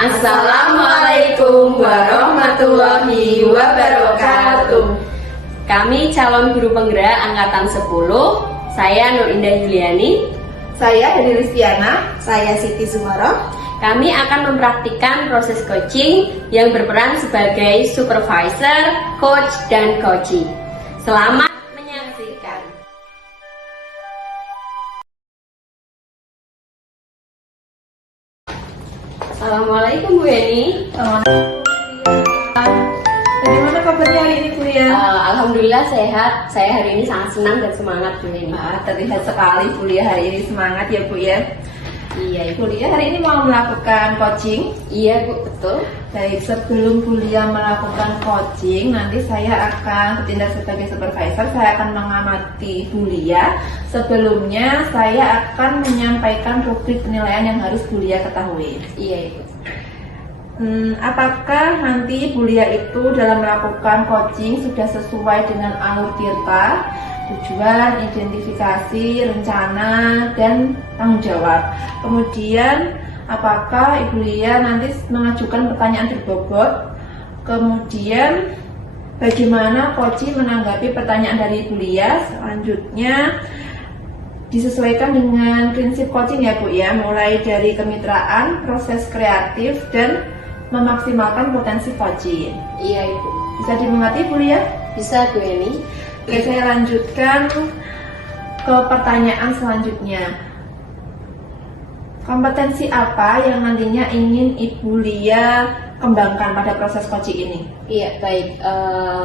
Assalamualaikum warahmatullahi wabarakatuh. Kami calon guru penggerak angkatan 10. Saya Nur Indah Yuliani. Saya Hedi Rizkiana. Saya Siti Sumaroh. Kami akan mempraktikkan proses coaching yang berperan sebagai supervisor, coach, dan coachee. Selamat menyaksikan. Assalamualaikum Bu Yeni. Bagaimana kabarnya hari ini Bu ya? Alhamdulillah sehat. Saya hari ini sangat senang dan semangat Bu Yeni. Terlihat sekali Bu Lia hari ini semangat ya Bu ya. Iya Bu Lia hari ini mau melakukan coaching. Iya Bu, betul. Baik, sebelum Bu Lia melakukan coaching, nanti saya akan bertindak sebagai supervisor. Saya akan mengamati Bu Lia. Sebelumnya saya akan menyampaikan rubrik penilaian yang harus Bu Lia ketahui. Iya Ibu. Apakah nanti Bu Lia itu dalam melakukan coaching sudah sesuai dengan alur tirta, tujuan, identifikasi, rencana, dan tanggung jawab. Kemudian apakah Ibu Lia nanti mengajukan pertanyaan berbobot. Kemudian bagaimana coaching menanggapi pertanyaan dari Ibu Lia. Selanjutnya disesuaikan dengan prinsip coaching ya Bu ya, mulai dari kemitraan, proses kreatif, dan memaksimalkan potensi coaching. Iya Ibu. Bisa dimengerti Bu Lia? Bisa Bu Yeni. Oke, saya lanjutkan ke pertanyaan selanjutnya. Kompetensi apa yang nantinya ingin Ibu Lia kembangkan pada proses coaching ini? Iya baik.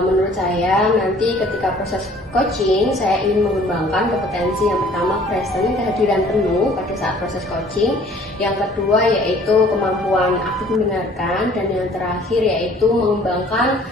Menurut saya nanti ketika proses coaching saya ingin mengembangkan kompetensi yang pertama present, kehadiran penuh pada saat proses coaching. Yang kedua yaitu kemampuan aktif mendengarkan, dan yang terakhir yaitu mengembangkan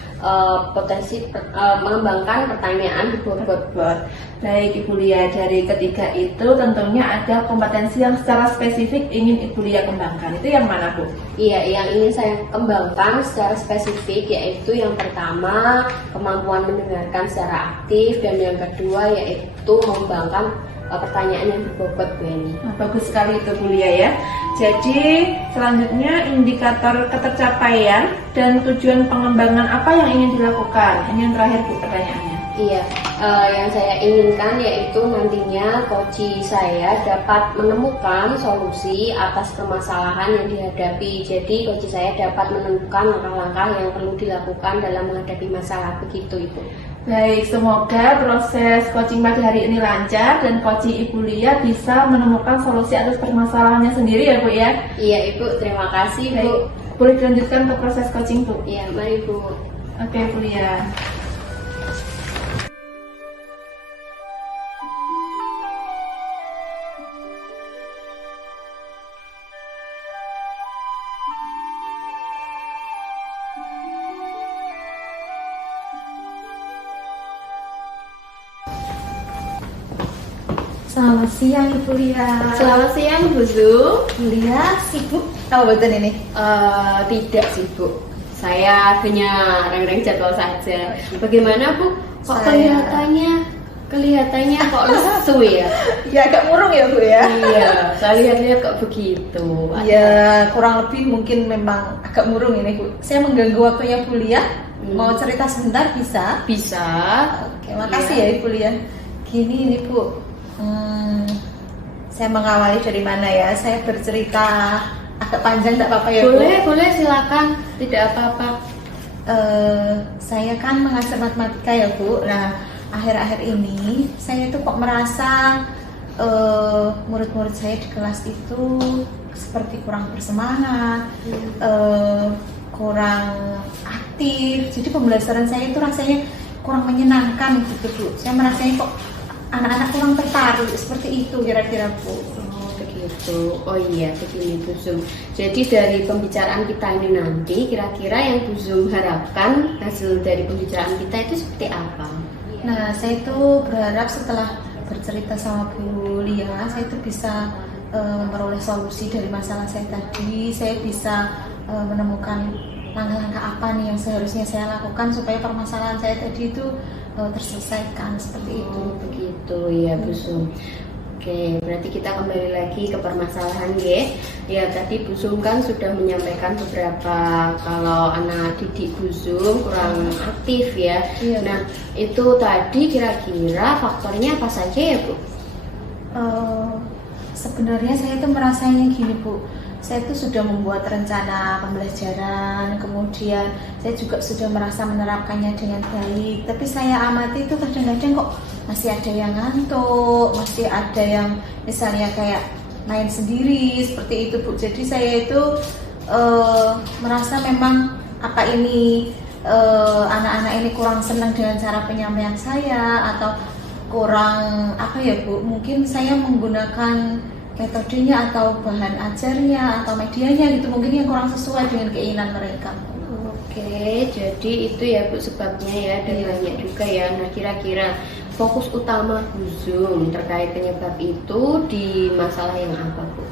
mengembangkan pertanyaan berbobot. Baik Ibu Lia, dari ketiga itu tentunya ada kompetensi yang secara spesifik ingin Ibu Lia kembangkan. Itu yang mana Bu? Iya, yang ingin saya kembangkan secara spesifik yaitu yang pertama kemampuan mendengarkan secara aktif, dan yang kedua yaitu mengembangkan pertanyaan yang berbobot Bu Yeni. Bagus sekali itu Bu Lia ya. Jadi selanjutnya indikator ketercapaian dan tujuan pengembangan apa yang ingin dilakukan. Ini yang terakhir Bu pertanyaannya. Iya, yang saya inginkan yaitu nantinya coachee saya dapat menemukan solusi atas permasalahan yang dihadapi. Jadi coachee saya dapat menemukan langkah-langkah yang perlu dilakukan dalam menghadapi masalah, begitu Ibu. Baik, semoga proses coaching pada hari ini lancar dan coaching Ibu Lia bisa menemukan solusi atas permasalahannya sendiri ya Bu ya. Iya Ibu, terima kasih Bu. Baik, boleh dilanjutkan ke proses coaching Bu? Iya, mari Bu. Oke Bu Lia. Selamat siang Ibu Lia. Selamat siang Bu Zu. Bu Lia sibuk apa betul ini? Tidak sih Bu, saya hanya reng-reng jadwal saja. Bagaimana Bu? Kok kelihatannya kok lesu ya? Ya agak murung ya Bu ya. Iya, saya lihat-lihat kok begitu. Ya kurang lebih mungkin memang agak murung ini Bu. Saya mengganggu waktunya Bu Lia. Mau cerita sebentar bisa? Bisa. Oke, makasih ya Ibu Lia. Gini ini Bu. Saya mengawali dari mana ya? Saya bercerita agak panjang, tak apa-apa ya Bu? Boleh silakan, tidak apa-apa. Saya kan mengajar matematika ya Bu. Nah akhir-akhir ini saya tuh kok merasa murid-murid saya di kelas itu seperti kurang bersemangat, kurang aktif. Jadi pembelajaran saya itu rasanya kurang menyenangkan gitu Bu. Saya merasanya kok anak-anak kurang tertarik, seperti itu kira-kira Bu. Oh begitu. Oh iya, begini Bu Zum. Jadi dari pembicaraan kita ini nanti kira-kira yang Bu Zum harapkan hasil dari pembicaraan kita itu seperti apa? Nah saya itu berharap setelah bercerita sama Bu Lia, saya itu bisa memperoleh solusi dari masalah saya tadi. Saya bisa menemukan langkah-langkah apa nih yang seharusnya saya lakukan supaya permasalahan saya tadi itu terselesaikan, seperti itu. Begitu ya Bu Zum. Oke, berarti kita kembali lagi ke permasalahan ya. Ya tadi Bu Zum kan sudah menyampaikan beberapa kalau anak didik Bu Zum kurang aktif ya. Iya. Nah itu tadi kira-kira faktornya apa saja ya Bu? Sebenarnya saya itu merasanya gini Bu, saya itu sudah membuat rencana pembelajaran, kemudian saya juga sudah merasa menerapkannya dengan baik, tapi saya amati itu kadang-kadang kok masih ada yang ngantuk, masih ada yang misalnya kayak main sendiri seperti itu Bu. Jadi saya itu merasa memang apa ini anak-anak ini kurang senang dengan cara penyampaian saya, atau kurang apa ya Bu, mungkin saya menggunakan metodenya atau bahan ajarnya atau medianya gitu mungkin yang kurang sesuai dengan keinginan mereka. Oke, jadi itu ya Bu sebabnya ya, dan banyak juga ya. Nah kira-kira fokus utama Bu Zum terkait penyebab itu di masalah yang apa Bu?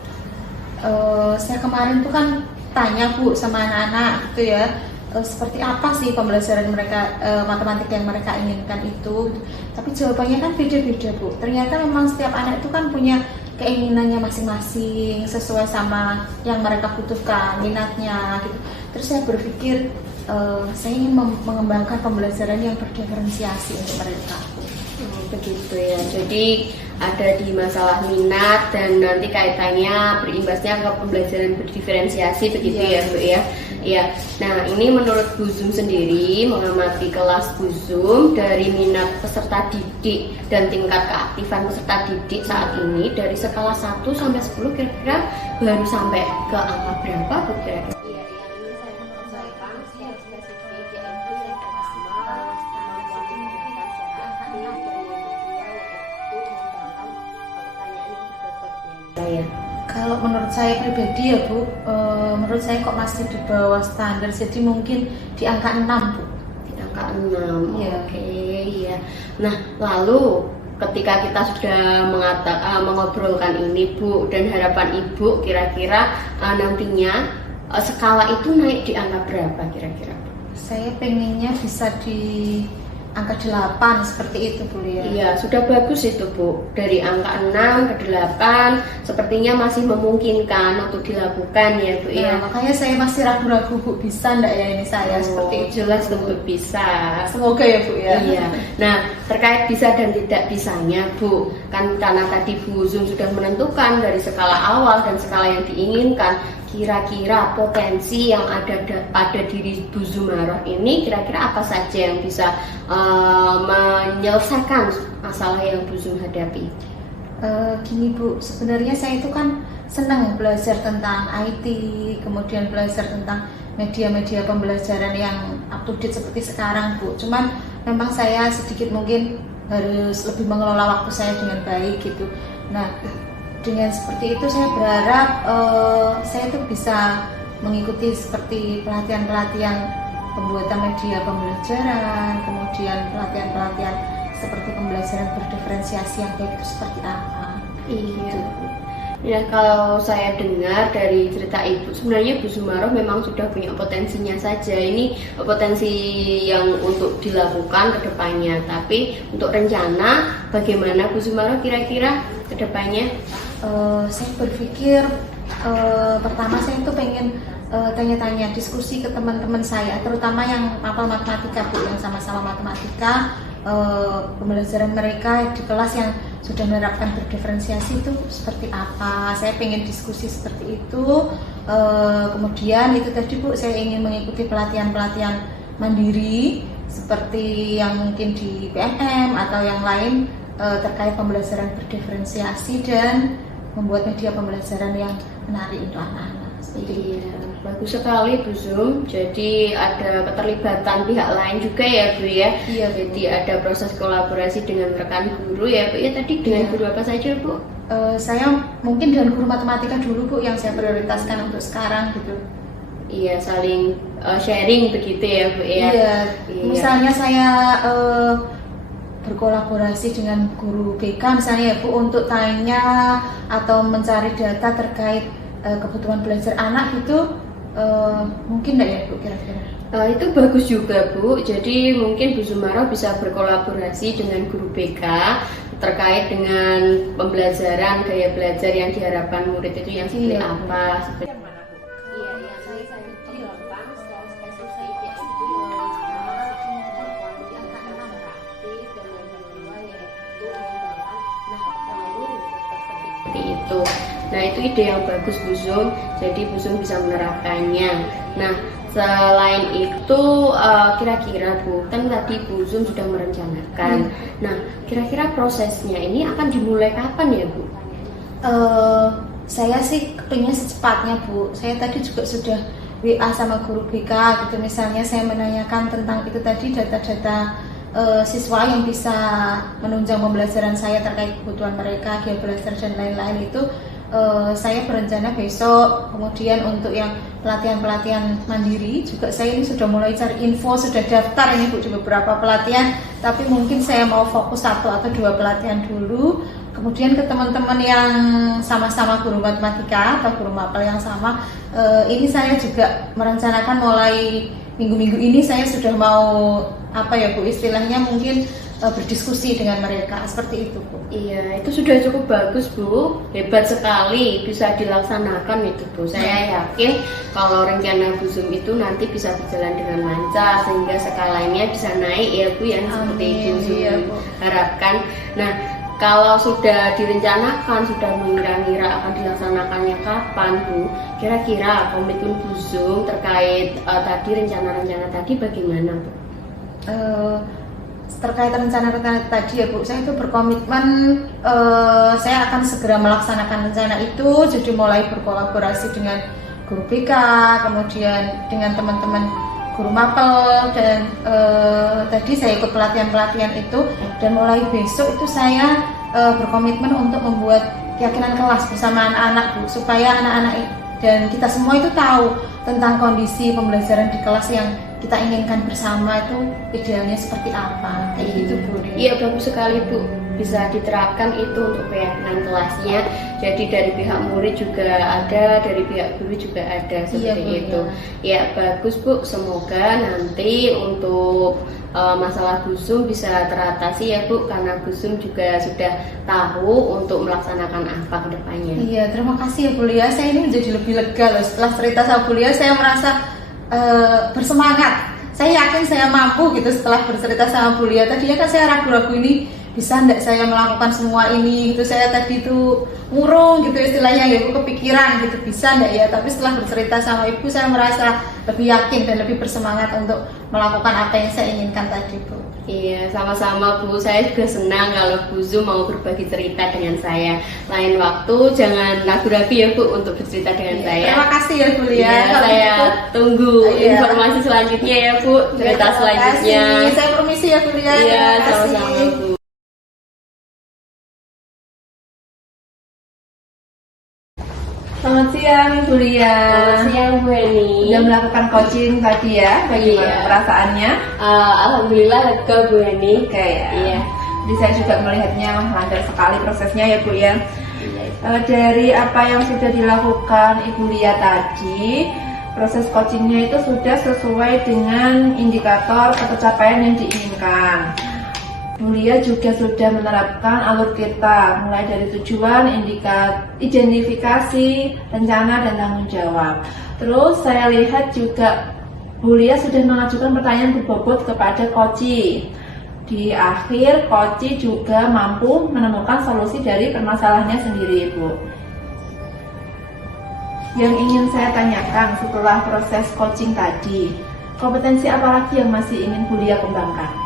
Saya kemarin tuh kan tanya Bu sama anak-anak gitu ya, seperti apa sih pembelajaran mereka matematik yang mereka inginkan itu, tapi jawabannya kan beda-beda Bu. Ternyata memang setiap anak itu kan punya keinginannya masing-masing sesuai sama yang mereka butuhkan, minatnya gitu. Terus saya berpikir saya ingin mengembangkan pembelajaran yang berdiferensiasi untuk mereka. Begitu ya, jadi ada di masalah minat dan nanti kaitannya berimbasnya ke pembelajaran berdiferensiasi begitu ya Bu ya. Iya. Nah ini menurut Bu Zum sendiri mengamati kelas Bu Zum dari minat peserta didik dan tingkat keaktifan peserta didik saat ini dari skala 1 sampai 10 kira-kira baru sampai ke angka berapa Bu kira-kira? Kalau menurut saya pribadi ya Bu, menurut saya kok masih di bawah standar, jadi mungkin di angka 6 Bu. Di angka 6, ya. Oke, iya. Nah lalu ketika kita sudah mengobrolkan ini Bu, dan harapan Ibu kira-kira nantinya skala itu naik di angka berapa kira-kira? Saya pengennya bisa di angka 8 seperti itu Bu ya. Iya, sudah bagus itu Bu. Dari angka 6 ke 8 sepertinya masih memungkinkan untuk dilakukan ya Bu ya. Makanya saya masih ragu-ragu Bu, bisa enggak ya ini saya seperti itu. Jelas tentu bisa. Semoga ya Bu ya. Iya. Nah, terkait bisa dan tidak bisanya Bu, kan karena tadi Bu Zum sudah menentukan dari skala awal dan skala yang diinginkan, kira-kira potensi yang ada pada diri Bu Zumaroh ini kira-kira apa saja yang bisa menyelesaikan masalah yang Bu Zum hadapi? Gini Bu, sebenarnya saya itu kan senang belajar tentang IT, kemudian belajar tentang media-media pembelajaran yang up to date seperti sekarang Bu. Cuman memang saya sedikit mungkin harus lebih mengelola waktu saya dengan baik gitu. Nah, dengan seperti itu saya berharap saya tuh bisa mengikuti seperti pelatihan-pelatihan pembuatan media pembelajaran, kemudian pelatihan-pelatihan seperti pembelajaran berdiferensiasi yang baik itu seperti apa. Iya. Ya kalau saya dengar dari cerita Ibu, sebenarnya Bu Zumaroh memang sudah punya potensinya saja. Ini potensi yang untuk dilakukan ke depannya. Tapi untuk rencana bagaimana Bu Zumaroh kira-kira ke depannya? Saya berpikir pertama saya itu pengen tanya-tanya, diskusi ke teman-teman saya, terutama yang hafal matematika Bu, yang sama-sama matematika, pembelajaran mereka di kelas yang sudah menerapkan berdiferensiasi itu seperti apa. Saya pengen diskusi seperti itu. Kemudian itu tadi Bu, saya ingin mengikuti pelatihan-pelatihan mandiri seperti yang mungkin di PNM atau yang lain terkait pembelajaran berdiferensiasi dan membuat media pembelajaran yang menarik untuk anak-anak. Iya, bagus sekali Bu Zum. Jadi ada keterlibatan pihak lain juga ya Bu ya. Iya. Jadi ada proses kolaborasi dengan rekan guru ya Bu ya. Tadi dengan guru apa saja Bu? Saya mungkin dengan guru matematika dulu Bu yang saya prioritaskan untuk sekarang gitu. Iya, saling sharing begitu ya Bu ya. Iya. Misalnya saya berkolaborasi dengan guru BK misalnya ya Bu untuk tanya atau mencari data terkait kebutuhan belajar anak itu mungkin enggak ya Bu kira-kira? Itu bagus juga Bu, jadi mungkin Bu Zumaro bisa berkolaborasi dengan guru BK terkait dengan pembelajaran, gaya belajar yang diharapkan murid itu yang seperti apa. Seperti iya, yang saya itu gampang, secara spesifik yaitu aktif dan yang kedua yaitu mengembangkan seperti itu. Nah itu ide yang bagus Bu Zum, jadi Bu Zum bisa menerapkannya. Nah selain itu kira-kira Bu, kan tadi Bu Zum sudah merencanakan. Nah kira-kira prosesnya ini akan dimulai kapan ya Bu? Saya sih kepingin secepatnya Bu. Saya tadi juga sudah WA sama guru BK gitu, misalnya saya menanyakan tentang itu tadi data-data siswa yang bisa menunjang pembelajaran saya terkait kebutuhan mereka, gaya belajar dan lain-lain itu. Saya berencana besok, kemudian untuk yang pelatihan-pelatihan mandiri juga saya ini sudah mulai cari info, sudah daftar ini Bu di beberapa pelatihan, tapi mungkin saya mau fokus 1 atau 2 pelatihan dulu. Kemudian ke teman-teman yang sama-sama guru matematika atau guru mapel yang sama, ini saya juga merencanakan mulai minggu-minggu ini saya sudah mau apa ya Bu, istilahnya mungkin berdiskusi dengan mereka, seperti itu Bu. Iya, itu sudah cukup bagus Bu, hebat sekali bisa dilaksanakan itu Bu. Saya yakin kalau rencana Bu Zum itu nanti bisa berjalan dengan lancar sehingga skalanya bisa naik ya Bu, yang seperti Bu Zum harapkan. Nah kalau sudah direncanakan, sudah mengira-ngira akan dilaksanakannya kapan Bu, kira-kira komitmen Bu Zum terkait tadi rencana-rencana tadi bagaimana Bu? Terkait rencana-rencana tadi ya Bu, saya itu berkomitmen saya akan segera melaksanakan rencana itu, jadi mulai berkolaborasi dengan guru BK, kemudian dengan teman-teman guru mapel, dan tadi saya ikut pelatihan-pelatihan itu, dan mulai besok itu saya berkomitmen untuk membuat keyakinan kelas bersama anak-anak Bu, supaya anak-anak dan kita semua itu tahu tentang kondisi pembelajaran di kelas yang kita inginkan bersama itu idealnya seperti apa, kayak gitu Bu. Iya bagus sekali Bu, bisa diterapkan itu untuk keyakinan kelasnya. Jadi dari pihak murid juga ada, dari pihak guru juga ada seperti itu. Ya bagus Bu, semoga nanti untuk masalah Bu Zum bisa teratasi ya Bu, karena Bu Zum juga sudah tahu untuk melaksanakan apa ke depannya. Iya, terima kasih ya Bu Lia, saya ini menjadi lebih lega loh setelah cerita sama Bu Lia. Saya merasa bersemangat. Saya yakin saya mampu gitu setelah bercerita sama Bu Lia. Tadinya kan saya ragu-ragu, ini bisa enggak saya melakukan semua ini gitu. Saya tadi tuh ngurung gitu istilahnya ya Bu, kepikiran gitu bisa enggak ya. Tapi setelah bercerita sama Ibu saya merasa lebih yakin dan lebih bersemangat untuk melakukan apa yang saya inginkan tadi Bu. Iya, sama-sama Bu. Saya juga senang kalau Bu Zum mau berbagi cerita dengan saya. Lain waktu jangan ragu-ragu ya Bu untuk bercerita dengan saya. Terima kasih ya Bu Lia. Iya, saya tunggu informasi selanjutnya ya Bu, cerita selanjutnya. Saya permisi ya Bu Lia. Iya, sama-sama Bu. Selamat siang Ibu Lia. Selamat siang Bu Eni. Sudah melakukan coaching tadi ya, bagaimana perasaannya? Alhamdulillah lega Bu Eni. Oke ya. Iya. Jadi saya juga melihatnya lancar sekali prosesnya ya Bu ya. Dari apa yang sudah dilakukan Ibu Lia tadi, proses coachingnya itu sudah sesuai dengan indikator pencapaian yang diinginkan. Bu Lia juga sudah menerapkan alur kita, mulai dari tujuan, identifikasi, rencana, dan tanggung jawab. Terus saya lihat juga Bu Lia sudah mengajukan pertanyaan berbobot kepada Koci. Di akhir, Koci juga mampu menemukan solusi dari permasalahannya sendiri, Bu. Yang ingin saya tanyakan setelah proses coaching tadi, kompetensi apa lagi yang masih ingin Bu Lia kembangkan?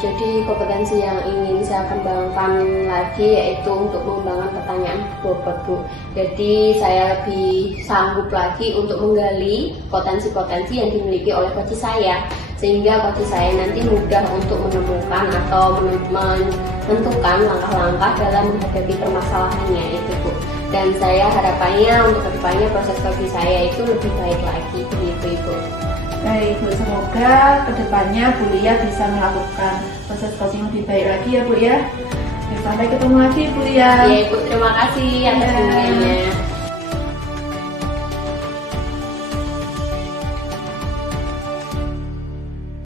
Jadi kompetensi yang ingin saya kembangkan lagi yaitu untuk mengembangkan pertanyaan bobot Bu. Jadi saya lebih sanggup lagi untuk menggali potensi-potensi yang dimiliki oleh coach saya, sehingga coach saya nanti mudah untuk menemukan atau menentukan langkah-langkah dalam menghadapi permasalahannya itu Bu. Dan saya harapannya untuk kedepannya proses coach saya itu lebih baik lagi begitu Ibu. Baik Bu, semoga kedepannya Bu Lia bisa melakukan proses coaching lebih baik lagi ya Bu ya. Sampai ketemu lagi Bu Lia. Iya Ibu, terima kasih atas bimbingannya.